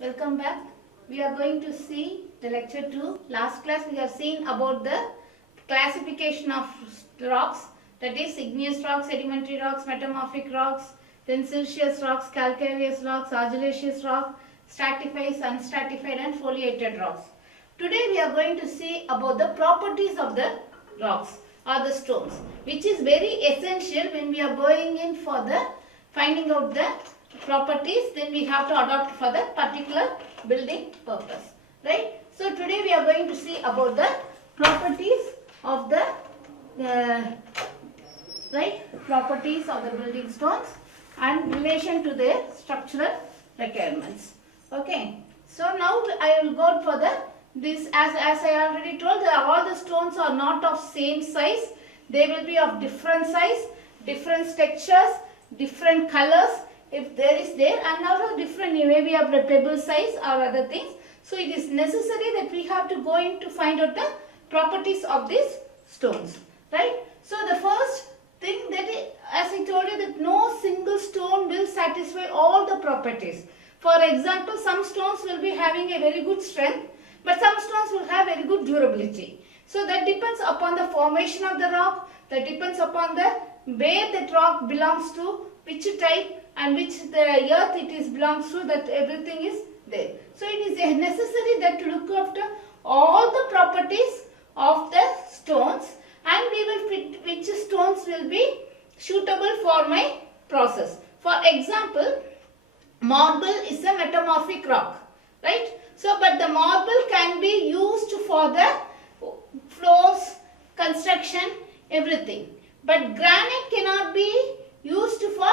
Welcome back. We are going to see the lecture 2. Last class we have seen about the classification of rocks, that is igneous rocks, sedimentary rocks, metamorphic rocks, then silicious rocks, calcareous rocks, argillaceous rock, stratified, unstratified and foliated rocks. Today we are going to see about the properties of the rocks or the stones, which is very essential when we are going in for the finding out the properties. Then we have to adopt for the particular building purpose, right? So today we are going to see about the properties of the properties of the building stones and relation to their structural requirements. Okay, so now I will go for the this as I already told, all the stones are not of same size. They will be of different size, different textures, different colors if there is there, and also different maybe of the pebble size or other things. So it is necessary that we have to go in to find out the properties of these stones, right? So the first thing that is, as I told you, that no single stone will satisfy all the properties. For example, some stones will be having a very good strength, but some stones will have very good durability. So that depends upon the formation of the rock, that depends upon the where that rock belongs to, which type and which the earth it is belongs to, that everything is there. So it is necessary that to look after all the properties of the stones, and we will fit which stones will be suitable for my process. For example, marble is a metamorphic rock, right? So but the marble can be used for the floors, construction, everything. But granite cannot be used for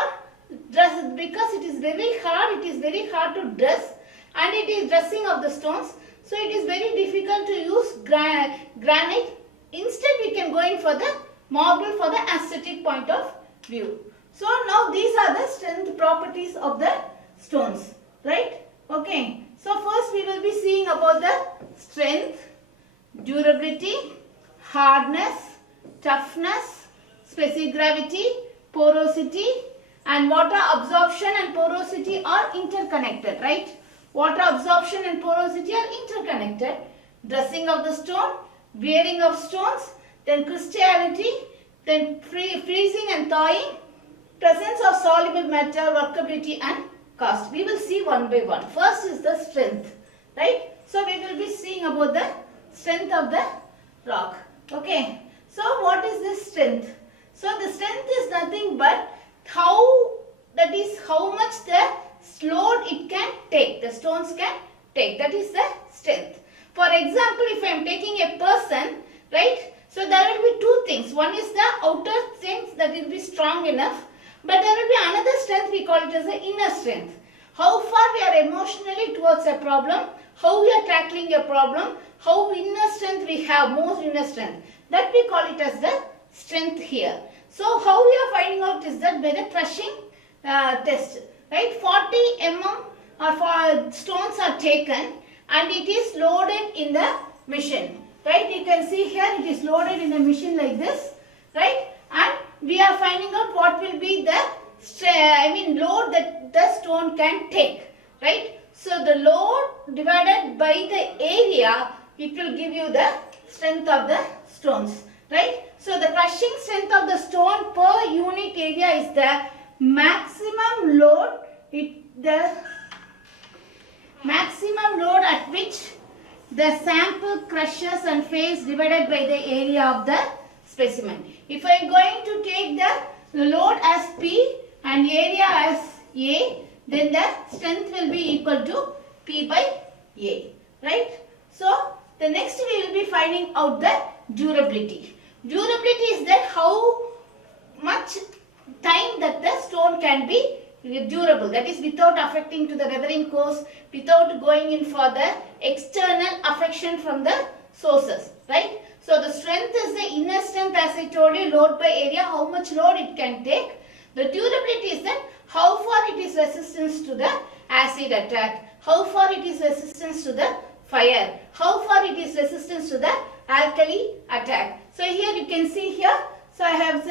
dress because it is very hard. It is very hard to dress, and it is dressing of the stones. So it is very difficult to use granite. Instead, we can go in for the marble for the aesthetic point of view. So now these are the strength properties of the stones, right? Okay. So first we will be seeing about the strength, durability, hardness, toughness, specific gravity, porosity, and water absorption and porosity are interconnected, right? Water absorption and porosity are interconnected. Dressing of the stone, wearing of stones, then crystallinity, then freezing and thawing, presence of soluble matter, workability and cost. We will see one by one. First is the strength, right? So we will be seeing about the strength of the rock. Okay. So what is this strength? So the strength is nothing but how much the load it can take, the stones can take. That is the strength. For example, if I am taking a person, right? So there will be two things. One is the outer strength, that will be strong enough. But there will be another strength, we call it as the inner strength. How far we are emotionally towards a problem, how we are tackling a problem, how inner strength we have, more inner strength. That we call it as the strength here. So how we are finding out is that by the crushing test, right? 40 mm or for stones are taken and it is loaded in the machine, right? You can see here it is loaded in a machine like this, right? And we are finding out what will be the load that the stone can take, right? So the load divided by the area, it will give you the strength of the stones, right? So the crushing strength of the stone per unit area is the maximum load, the maximum load at which the sample crushes and fails divided by the area of the specimen. If I am going to take the load as P and area as A, then the strength will be equal to P by A, right? So the next we will be finding out the durability. Durability is that how much time that the stone can be durable, that is without affecting to the weathering course, without going in for the external affection from the sources, right? So the strength is the inner strength, as I told you, load by area, how much load it can take. The durability is that how far it is resistance to the acid attack, how far it is resistance to the fire, how far it is resistance to the alkali attack. So here you can see here, so I have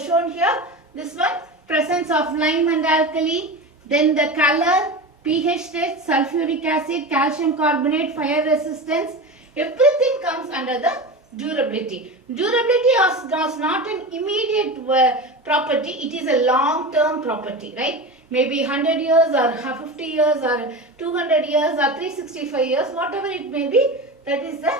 shown here this one, presence of lime and alkali, then the color, pH test, sulfuric acid, calcium carbonate, fire resistance, everything comes under the durability. Durability is not an immediate property, it is a long term property, right? Maybe 100 years or 50 years or 200 years or 365 years, whatever it may be, that is the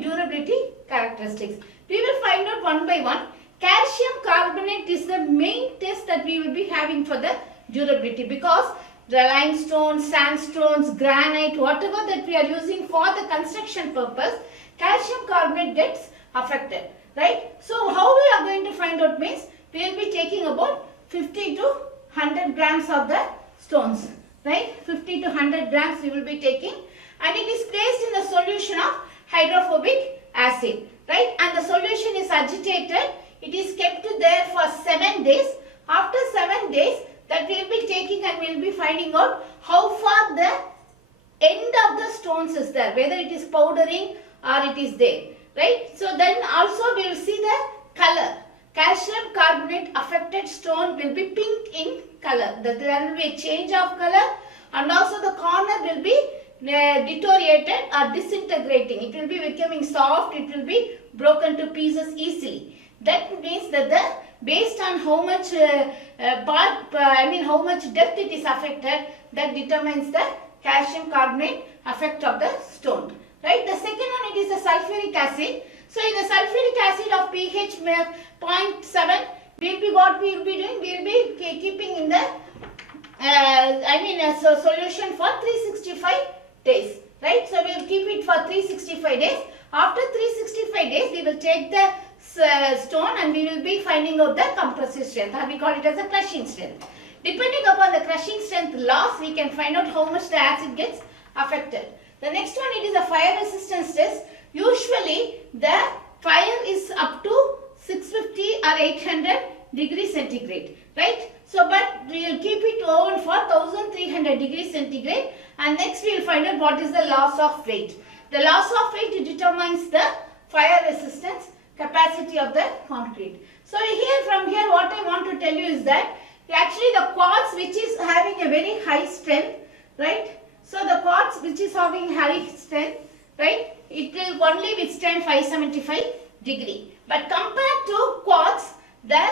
durability characteristics. We will find out one by one. Calcium carbonate is the main test that we will be having for the durability, because the limestone, sandstones, granite, whatever that we are using for the construction purpose, calcium carbonate gets affected, right? So how we are going to find out means, we will be taking about 50 to 100 grams of the stones, right? 50 to 100 grams we will be taking, and it is placed in the solution of hydrophobic acid, right? And the solution is agitated. It is kept there for 7 days. After 7 days, that we will be taking and we will be finding out how far the end of the stones is there, whether it is powdering or it is there, right? So then also we will see the color. Calcium carbonate affected stone will be pink in color. There will be a change of color, and also the corner will be deteriorated or disintegrating. It will be becoming soft. It will be broken to pieces easily. That means that based on how much how much depth it is affected, that determines the calcium carbonate effect of the stone. Right. The second one, it is the sulfuric acid. So in the sulfuric acid of pH 0.7, what we will be doing? We will be keeping in the solution for 365 days. Right. So we will keep it for 365 days. After 365 days, we will take the stone and we will be finding out the compressive strength, or we call it as a crushing strength. Depending upon the crushing strength loss, we can find out how much the acid gets affected. The next one, it is a fire resistance test. Usually the fire is up to 650 or 800 degrees centigrade, right? So but we will keep it oven for 1300 degrees centigrade, and next we will find out what is the loss of weight. The loss of weight determines the fire resistance capacity of the concrete. So from here what I want to tell you is that actually the quartz, which is having a very high strength, right? So the quartz which is having high strength, right, it will only withstand 575 degree. But compared to quartz, the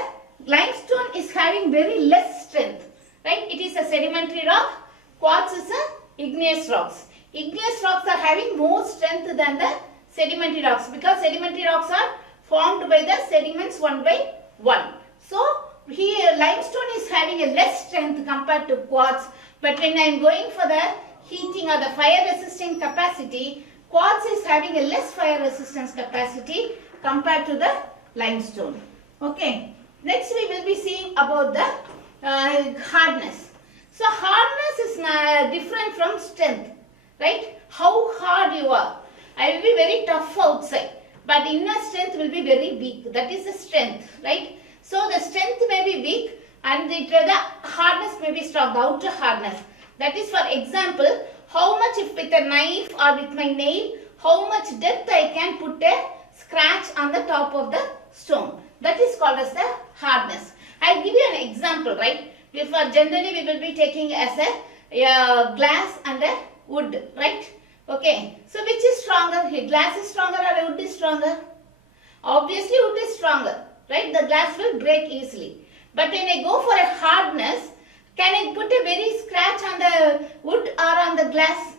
limestone is having very less strength, right? It is a sedimentary rock. Quartz is a igneous rocks. Igneous rocks are having more strength than the sedimentary rocks, because sedimentary rocks are formed by the sediments one by one. So here limestone is having a less strength compared to quartz, but when I am going for the heating or the fire resisting capacity, quartz is having a less fire resistance capacity compared to the limestone. Okay. Next we will be seeing about the hardness. So hardness is different from strength, right? How hard you are. I will be very tough outside, but inner strength will be very weak. That is the strength, right? So the strength may be weak and the hardness may be strong, the outer hardness. That is, for example, how much if with a knife or with my nail, how much depth I can put a scratch on the top of the stone. That is called as the hardness. I will give you an example, right? Generally we will be taking as a glass and a wood, right? Okay. So which is stronger? Glass is stronger or wood is stronger? Obviously wood is stronger, right? The glass will break easily. But when I go for a hardness, can I put a very scratch on the wood or on the glass?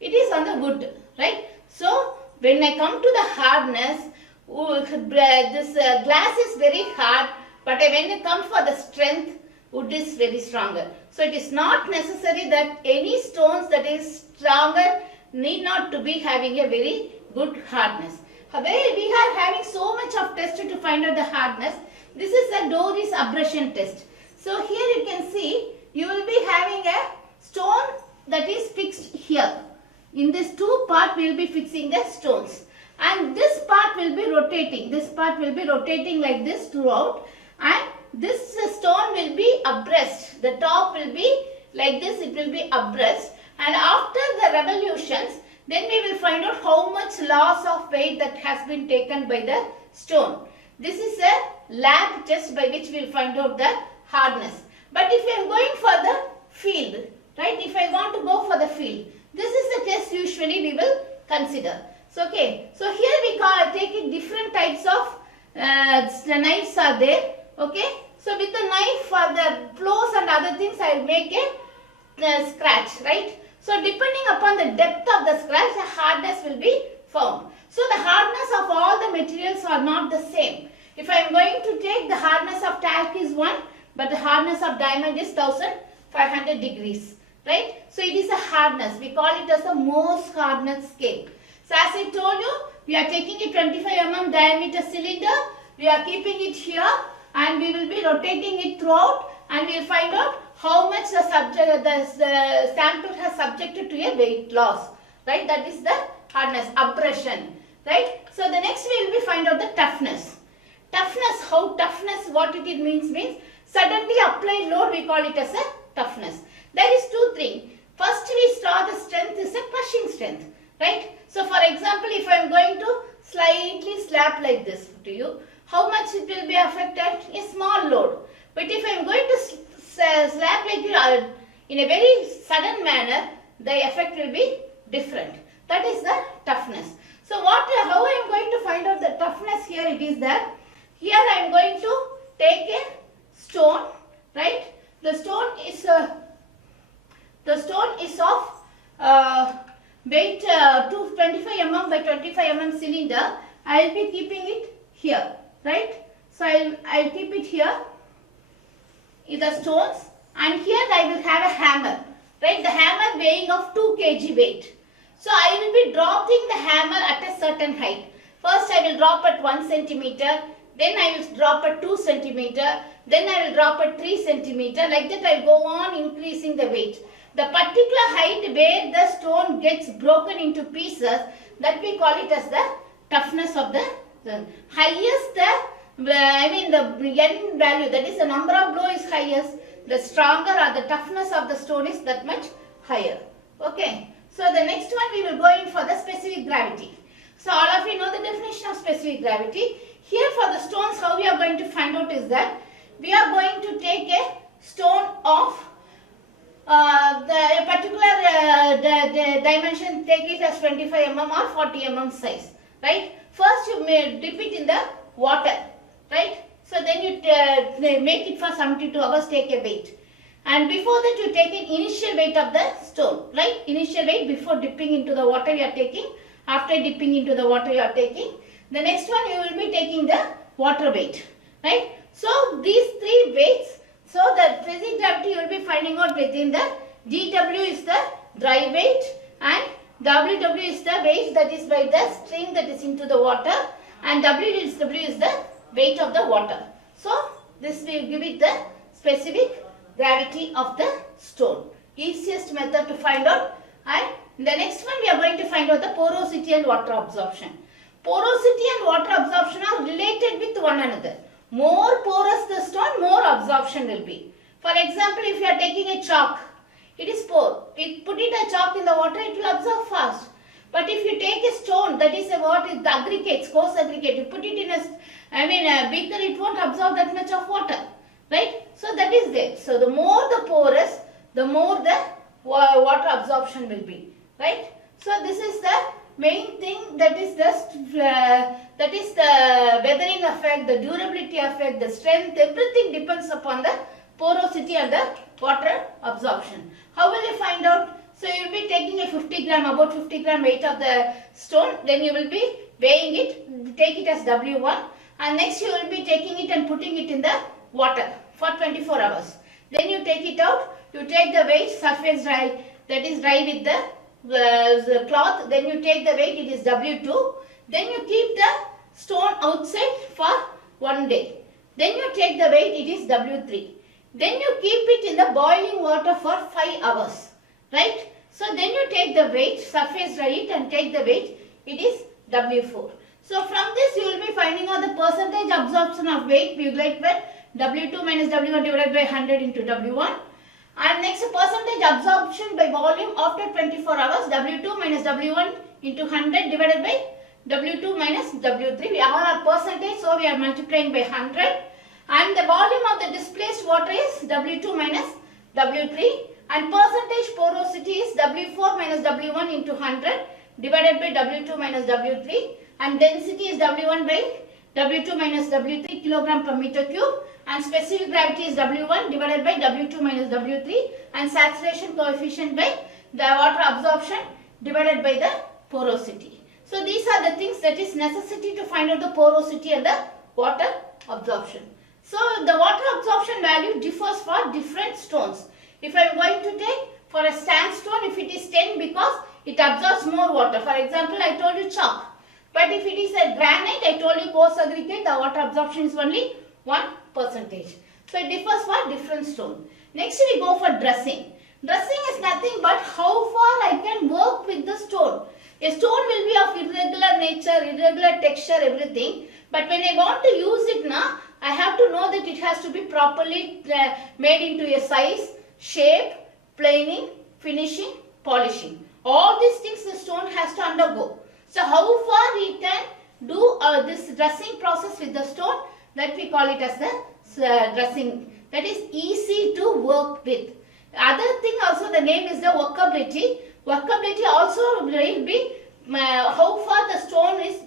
It is on the wood, right? So when I come to the hardness, this glass is very hard, but when you come for the strength, wood is very stronger. So it is not necessary that any stones that is stronger need not to be having a very good hardness. However, we are having so much of test to find out the hardness. This is the Doris abrasion test. So here you can see, you will be having a stone that is fixed here. In this two part, we will be fixing the stones. And this part will be rotating. This part will be rotating like this throughout. And this stone will be abreast. The top will be like this, it will be abreast. And after the revolutions, then we will find out how much loss of weight that has been taken by the stone. This is a lab test by which we will find out the hardness. But if I am going for the field, field. This is the test usually we will consider. So okay, so here we take it different types of knives are there. Okay, so with the knife for the blows and other things I will make a scratch, right? So depending upon the depth of the scratch, the hardness will be found. So the hardness of all the materials are not the same. If I am going to take the hardness of talc is 1, but the hardness of diamond is 1500 degrees, right? So it is a hardness. We call it as a Mohs hardness scale. So as I told you, we are taking a 25 mm diameter cylinder. We are keeping it here and we will be rotating it throughout, and we will find out how much the sample has subjected to a weight loss, right? That is the hardness, abrasion, right? So the next we will be find out the toughness. Toughness, what it means suddenly applied load, we call it as a toughness. There is two things. First we saw the strength is a crushing strength, right? So for example, if I am going to slightly slap like this to you, how much it will be affected? A small load. But if I am going to slap like you in a very sudden manner, the effect will be different. That is the toughness. So how I am going to find out the toughness here? It is that here I am going to take a stone, right? The stone is of weight 25 mm by 25 mm cylinder. I will be keeping it here, right? So I will keep it here in the stones, and here I will have a hammer, right? The hammer weighing of 2 kg weight. So I will be dropping the hammer at a certain height. First I will drop at 1 centimeter, then I will drop at 2 centimeter, then I will drop at 3 centimeter. Like that I will go on increasing the weight. The particular height where the stone gets broken into pieces, that we call it as the toughness of the highest, the N value, that is the number of blow is highest, the stronger or the toughness of the stone is that much higher. Okay. So the next one we will go in for the specific gravity. So all of you know the definition of specific gravity. Here for the stones, how we are going to find out is that we are going to take a stone of the particular dimension, take it as 25 mm or 40 mm size, right? First you may dip it in the water, right? So then you make it for 72 hours, take a weight. And before that you take an initial weight of the stone, right? Initial weight before dipping into the water you are taking. After dipping into the water you are taking. The next one you will be taking the water weight, right? So these three weights, so the specific gravity you will be finding out within the dW is the dry weight and WW is the weight that is by the string that is into the water, and WW is the weight of the water. So this will give it the specific gravity of the stone. Easiest method to find out. And the next one we are going to find out the porosity and water absorption. Porosity and water absorption are related with one another. More porous the stone, more absorption will be. For example, if you are taking a chalk, it is pore. Put it a chalk in the water, it will absorb fast. But if you take a stone, that is what is the aggregates, coarse aggregate, you put it in a beaker, it won't absorb that much of water, right? So that is there. So the more the porous, the more the water absorption will be, right? So this is the main thing, that is the weathering effect, the durability effect, the strength, everything depends upon the porosity and the water absorption. How will you find out? So you will be taking a 50 gram, about 50 gram weight of the stone, then you will be weighing it, take it as W1, and next you will be taking it and putting it in the water for 24 hours. Then you take it out, you take the weight, surface dry, that is dry with the cloth, then you take the weight, it is W2, then you keep the stone outside for 1 day. Then you take the weight, it is W3. Then you keep it in the boiling water for 5 hours, right? So then you take the weight, surface dry it and take the weight, it is W4. So from this you will be finding out the percentage absorption of weight, we will get W2 minus W1 divided by 100 into W1. And next percentage absorption by volume after 24 hours, W2 minus W1 into 100 divided by W2 minus W3. We all are percentage, so we are multiplying by 100. And the volume of the displaced water is W2 minus W3. And percentage porosity is W4 minus W1 into 100 divided by W2 minus W3, and density is W1 by W2 minus W3 kilogram per meter cube, and specific gravity is W1 divided by W2 minus W3, and saturation coefficient by the water absorption divided by the porosity. So these are the things that is necessity to find out the porosity and the water absorption. So the water absorption value differs for different stones. If I am going to take for a sandstone, if it is 10 because it absorbs more water. For example, I told you chalk. But if it is a granite, I told you coarse aggregate, the water absorption is only 1%. So it differs for different stone. Next we go for dressing. Dressing is nothing but how far I can work with the stone. A stone will be of irregular nature, irregular texture, everything. But when I want to use it now, I have to know that it has to be properly made into a size, shape, planing, finishing, polishing. All these things the stone has to undergo. So how far we can do this dressing process with the stone, that we call it as the dressing. That is easy to work with. Other thing also, the name is the workability. Workability also will be how far the stone is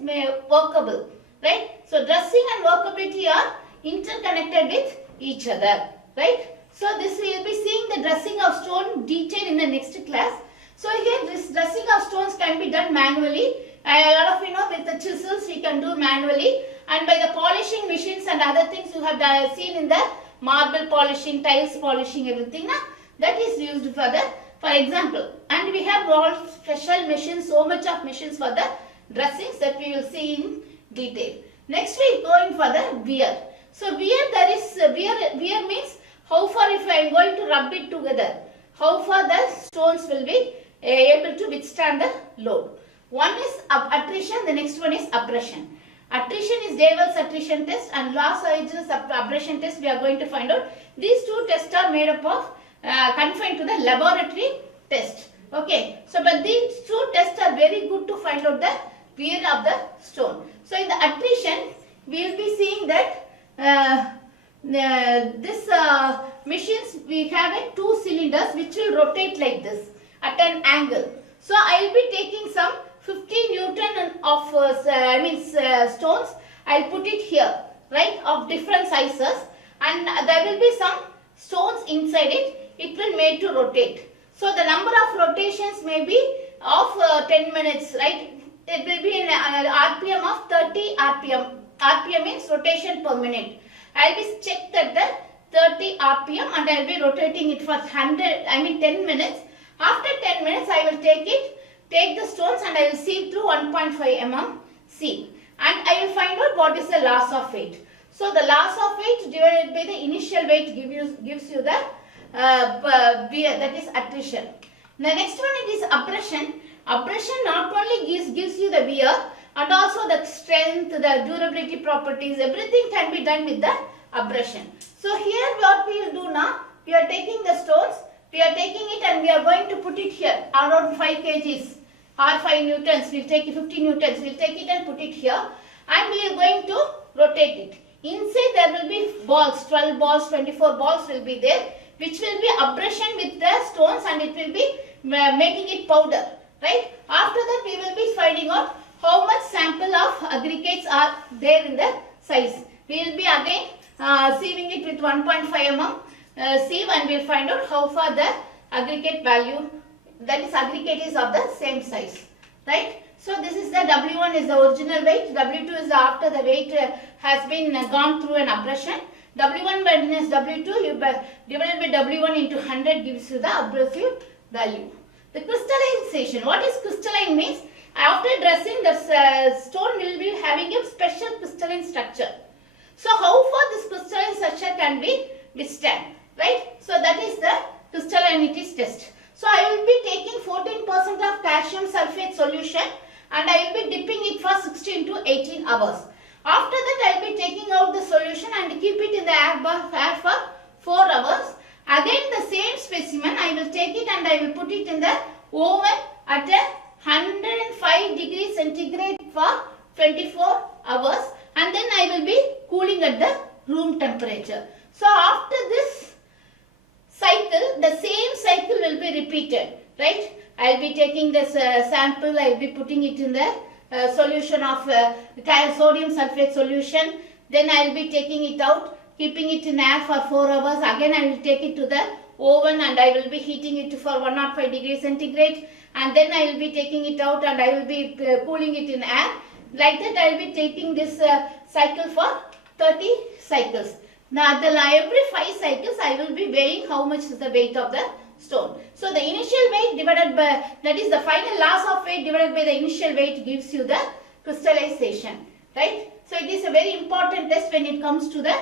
workable. Right? So dressing and workability are interconnected with each other. Right? So this we will be seeing the dressing of stone detail in the next class. So here this dressing of stones can be done manually. A lot of with the chisels we can do manually, and by the polishing machines and other things you have seen in the marble polishing, tiles polishing, everything that is used for example. And we have all special machines, so much of machines for the dressings that we will see in detail. Next we go in for the wear. So wear means how far if I am going to rub it together, how far the stones will be able to withstand the load. One is attrition, the next one is abrasion. Attrition is Dewal's attrition test, and Loss-Hygien's abrasion test we are going to find out. These two tests are made up of confined to the laboratory test. Okay, so but these two tests are very good to find out the wear of the stone. So in the attrition we will be seeing that this machines we have two cylinders which will rotate like this at an angle. So I will be taking some 50 Newton of stones. I will put it here, right, of different sizes, and there will be some stones inside it. It will made to rotate. So the number of rotations may be of 10 minutes, right? It will be an RPM of 30 RPM. RPM means rotation per minute. I will be checked at the 30 RPM and I will be rotating it for 10 minutes. After 10 minutes, I will take the stones and I will sieve through 1.5 mm sieve. And I will find out what is the loss of weight. So the loss of weight divided by the initial weight gives you the wear, that is attrition. The next one it is abrasion. Abrasion not only gives you the wear, and also the strength, the durability properties, everything can be done with the abrasion. So here what we will do now, we are taking the stones, we are taking it and we are going to put it here around 5 kgs or 5 newtons, we will take 50 newtons, we will take it and put it here, and we are going to rotate it. Inside there will be balls, 12 balls, 24 balls will be there, which will be abrasion with the stones and it will be making it powder, right? After that we will be finding out how much sample of aggregates are there in the size. We will be again sieving it with 1.5 mm sieve and we will find out how far the aggregate value, that is aggregate is of the same size, right? So this is the W1 is the original weight, W2 is after the weight has been gone through an abrasion. W1 minus W2 divided by W1 into 100 gives you the abrasive value. The crystallization, what is crystalline means? After dressing, the stone will be having a special crystalline structure. So how far this crystalline structure can be withstand, right? So that is the crystallinity test. So I will be taking 14% of calcium sulfate solution and I will be dipping it for 16 to 18 hours. After that I will be taking out the solution and keep it in the air for 4 hours. Again the same specimen I will take it and I will put it in the oven at 105 degrees centigrade for 24 hours and then I will be cooling at the room temperature. So after this cycle, the same cycle will be be repeated, right? I will be taking this sample, I will be putting it in the solution of sodium sulfate solution. Then I will be taking it out, keeping it in air for 4 hours. Again I will take it to the oven and I will be heating it for 105 degrees centigrade. And then I will be taking it out and I will be cooling it in air. Like that I will be taking this cycle for 30 cycles. Now every 5 cycles I will be weighing how much is the weight of the stone. So the initial weight divided by, that is the final loss of weight divided by the initial weight gives you the crystallization, right? So it is a very important test when it comes to the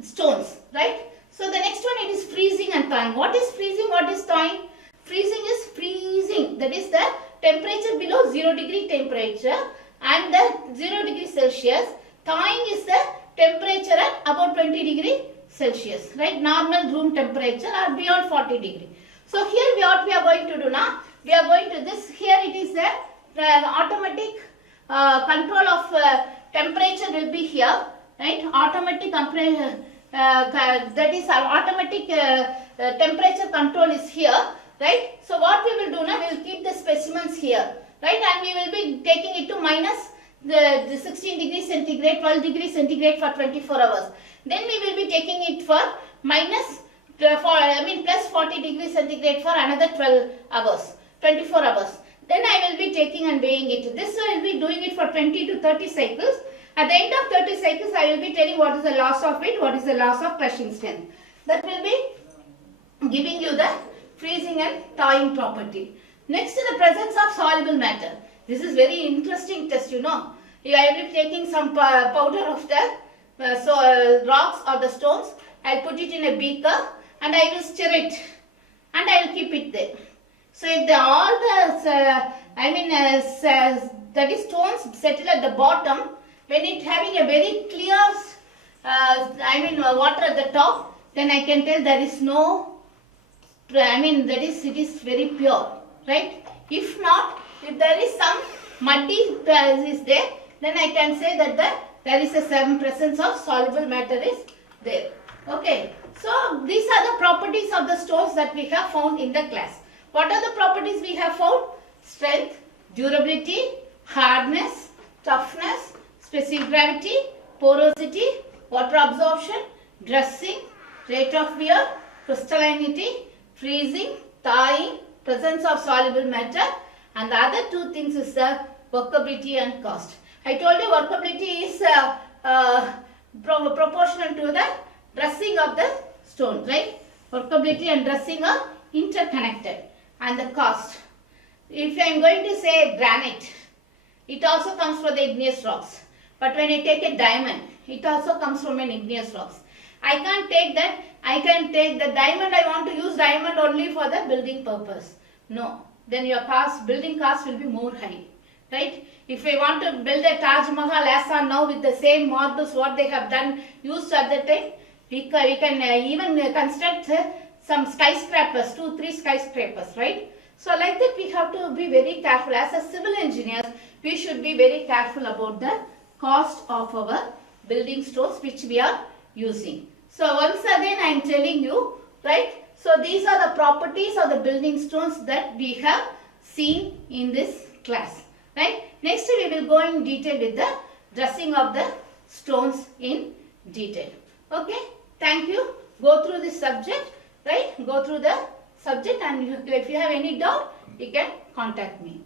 stones, right? So the next one, it is freezing and thawing. What is freezing? What is thawing? Freezing is freezing, that is the temperature below 0 degree temperature and the 0 degree Celsius. Thawing is the temperature at about 20 degree Celsius, right? Normal room temperature or beyond 40 degree. So here what we are going to do now, we are going to this, here it is the automatic control of temperature will be here, right? Automatic temperature, that is automatic temperature control is here, right? So what we will do now, we will keep the specimens here, right? And we will be taking it to minus the 16 degrees centigrade, 12 degrees centigrade for 24 hours. Then we will be taking it for minus, plus 40 degrees centigrade for another 12 hours, 24 hours. Then I will be taking and weighing it. This I will be doing it for 20 to 30 cycles. At the end of 30 cycles, I will be telling what is the loss of weight, what is the loss of crushing strength. That will be giving you the freezing and thawing property. Next is the presence of soluble matter. This is very interesting test, you know. I will be taking some powder of the rocks or the stones. I will put it in a beaker and I will stir it and I will keep it there. So if all the that is stones settle at the bottom, when it having a very clear water at the top, then I can tell there is no, it is very pure, right? If not, if there is some muddy is there, then I can say that there is some presence of soluble matter is there. Okay, so these are the properties of the stones that we have found in the class. What are the properties we have found? Strength, durability, hardness, toughness, specific gravity, porosity, water absorption, dressing, rate of wear, crystallinity, freezing, thawing, presence of soluble matter, and the other two things is the workability and cost. I told you workability is proportional to the dressing of the stone, right? Workability and dressing are interconnected. And the cost. If I am going to say granite, it also comes from the igneous rocks. But when I take a diamond, it also comes from an igneous rocks. I can't take that. I can take the diamond. I want to use diamond only for the building purpose. No. Then your building cost will be more high. Right? If I want to build a Taj Mahal as on now with the same marbles what they have done, used at the time, we can even construct some skyscrapers, 2-3 skyscrapers, right? So like that we have to be very careful. As a civil engineer, we should be very careful about the cost of our building stones which we are using. So once again I am telling you, right? So these are the properties of the building stones that we have seen in this class, right? Next we will go in detail with the dressing of the stones in detail. Okay, thank you. Go through this subject. Right? Go through the subject, and if you have any doubt, you can contact me.